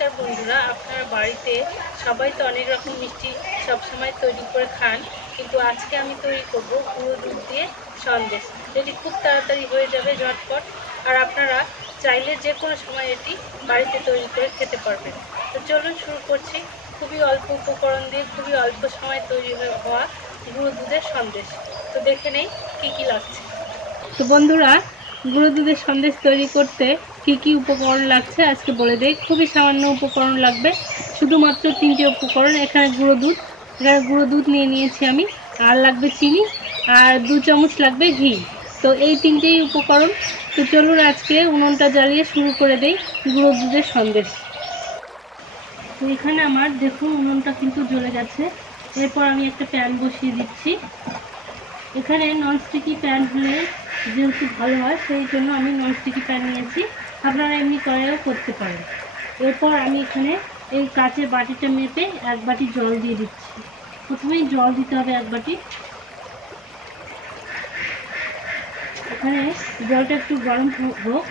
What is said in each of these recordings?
নমস্কার বন্ধুরা, আপনারা বাড়িতে সবাই তো অনেক রকম মিষ্টি সবসময় তৈরি করে খান, কিন্তু আজকে আমি তৈরি করব গুঁড়ো দুধ দিয়ে সন্দেশ, যেটি খুব তাড়াতাড়ি হয়ে যাবে, ঝটপট। আর আপনারা চাইলে যে কোনো সময় এটি বাড়িতে তৈরি করে খেতে পারবেন। তো চলুন শুরু করছি। খুবই অল্প উপকরণ দিয়ে খুবই অল্প সময় তৈরি হওয়া গুঁড়ো দুধের সন্দেশ। তো দেখে নেই কী কী লাগছে। তো বন্ধুরা, গুঁড়ো দুধের সন্দেশ তৈরি করতে কি কি উপকরণ লাগছে আজকে বলে দেই। খুবই সামান্য উপকরণ লাগবে, শুধুমাত্র 3টে উপকরণ। এখানে গুঁড়ো দুধ নিয়ে নিয়েছি আমি, আর লাগবে চিনি, আর 2 চামচ লাগবে ঘি। তো এই 3টেই উপকরণ। তো চলুন আজকে উনুনটা জ্বালিয়ে শুরু করে দেই গুঁড়ো দুধের সন্দেশ। তো এখানে আমার দেখুন উনুনটা কিন্তু জ্বলে গেছে। এরপর আমি একটা প্যান বসিয়ে দিচ্ছি। এখানে ননস্টিকি প্যান হলে যেহেতু ভালো হয়, সেই জন্য আমি ননস্টিকি প্যান নিয়েছি। আপনারা এমনি কড়াইও করতে পারেন। এরপর আমি এখানে এই কাচের বাটিটা মেপে 1 বাটি জল দিয়ে দিচ্ছি। প্রথমেই জল দিতে হবে 1 বাটি। এখানে জলটা একটু গরম হোক,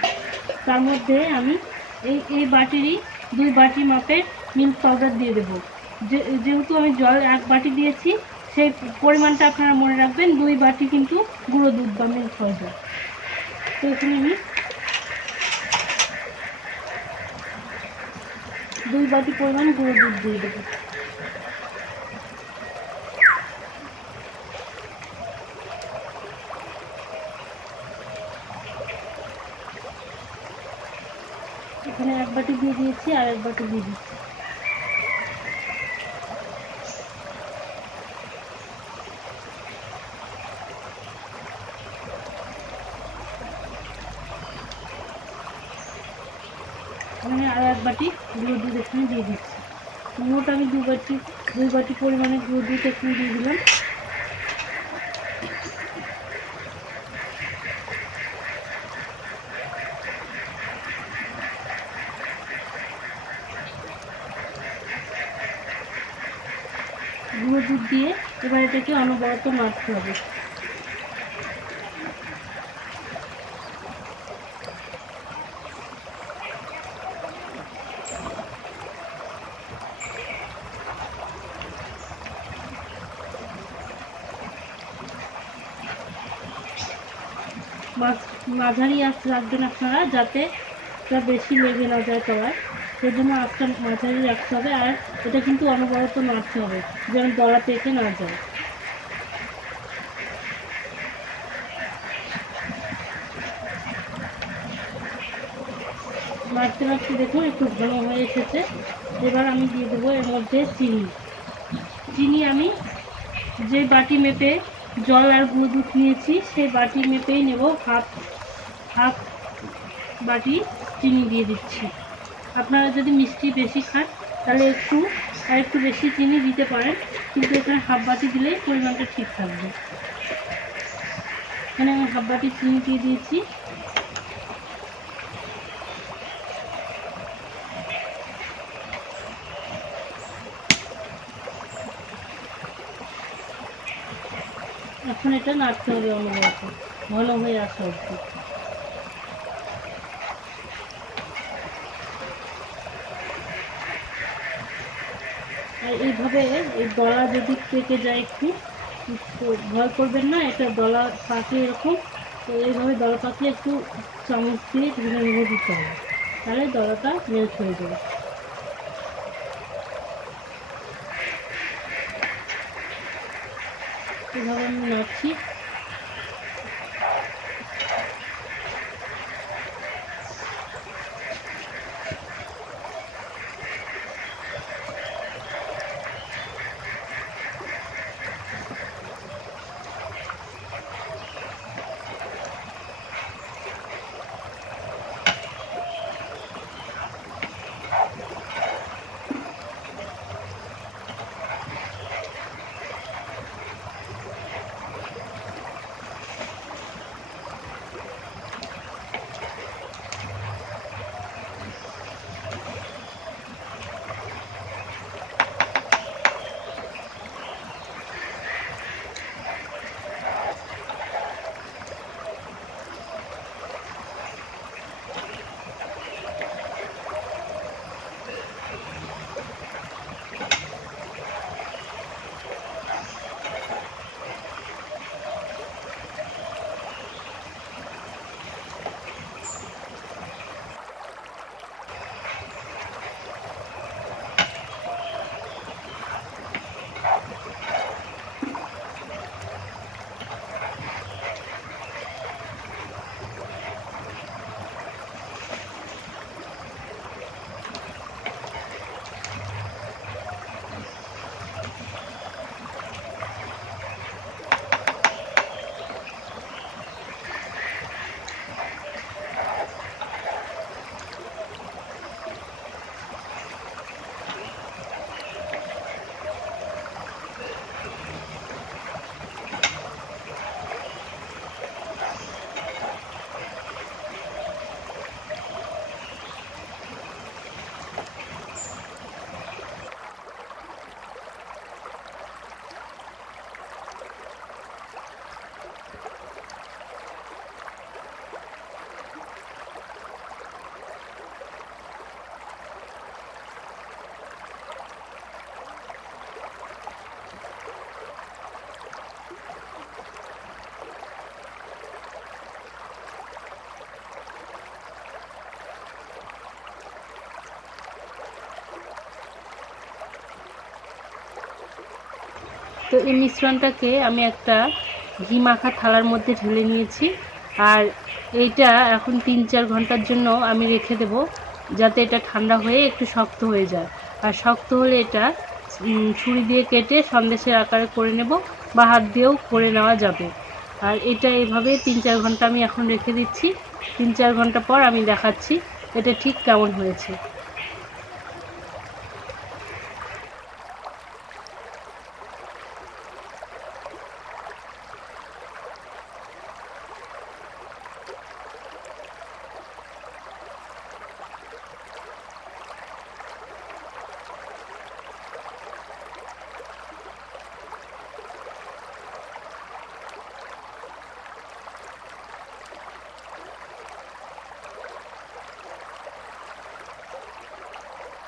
তার মধ্যে আমি এই বাটিরই 2 বাটি মাপের মিল্ক পাউডার দিয়ে দেবো। যেহেতু আমি জল 1 বাটি দিয়েছি, সেই পরিমাণটা আপনারা মনে রাখবেন। 2 বাটি কিন্তু গুঁড়ো দুধ বা মিল্ক পাউডার। তো এখানে আমি 2 বাটি পরিমাণ গুঁড়ো দুধ দিয়ে দেবো। এখানে 1 বাটি দিয়ে দিয়েছি, আর 1 বাটি দিয়ে দিচ্ছি। এখানে আর 1 বাটি গুঁড়ো দুধ এখানে দিয়ে দিচ্ছি। মোট আমি 2 বাটি পরিমাণে গুঁড়ো দুধ এখানে দিয়ে দিলাম। গুঁড়ো দুধ দিয়ে এবার এটাকে অনবরত নাড়তে হবে। মাঝারি আঁচ রাখবেন আপনারা, যাতে এটা বেশি লেগে না যায় তলায়। সেই জন্য আঁচটা মাঝারি রাখতে হবে। আর এটা কিন্তু অনবরত নাড়তে হবে, যেন দলা পেকে না যায়। নাড়তে নাড়তে দেখুন একটু ঘন হয়ে এসেছে। এবার আমি দিয়ে দেবো এর মধ্যে চিনি আমি যে বাটি মেপে জল আর গুঁড়ো দুধ নিয়েছি, সেই বাটি মেপেই নেব। হাফ বাটি চিনি দিয়ে দিচ্ছি। আপনারা যদি মিষ্টি বেশি খান তাহলে একটু বেশি চিনি দিতে পারেন, কিন্তু এখানে হাফ বাটি দিলেই পরিমাণটা ঠিক থাকবে। এখানে আমি হাফ বাটি চিনি দিয়ে দিয়েছি। এখন এটা নাড়তে হবে অনবরত, ঘন হয়ে আসা অবধি। আর এইভাবে এই দলা যদি পেকে যায় একটু, ভয় করবেন না, এটা দলা পাকে এরকম। তো এইভাবে দলা পাকলে একটু চামচ দিয়ে ভেঙে ভেঙে দিতে হবে, তাহলে দলাটা মেল্ট হয়ে যাবে। এভাবে আমি নাড়ছি। তো এই মিশ্রণটাকে আমি একটা ঘি মাখা থালার মধ্যে ঢেলে নিয়েছি। আর এইটা এখন 3-4 ঘন্টার জন্য আমি রেখে দেব, যাতে এটা ঠান্ডা হয়ে একটু শক্ত হয়ে যায়। আর শক্ত হলে এটা ছুরি দিয়ে কেটে সন্দেশের আকারে করে নেব, বা হাত দিয়েও করে নেওয়া যাবে। আর এটা এইভাবে 3-4 ঘন্টা আমি এখন রেখে দিচ্ছি। 3-4 ঘন্টা পর আমি দেখাচ্ছি এটা ঠিক কেমন হয়েছে।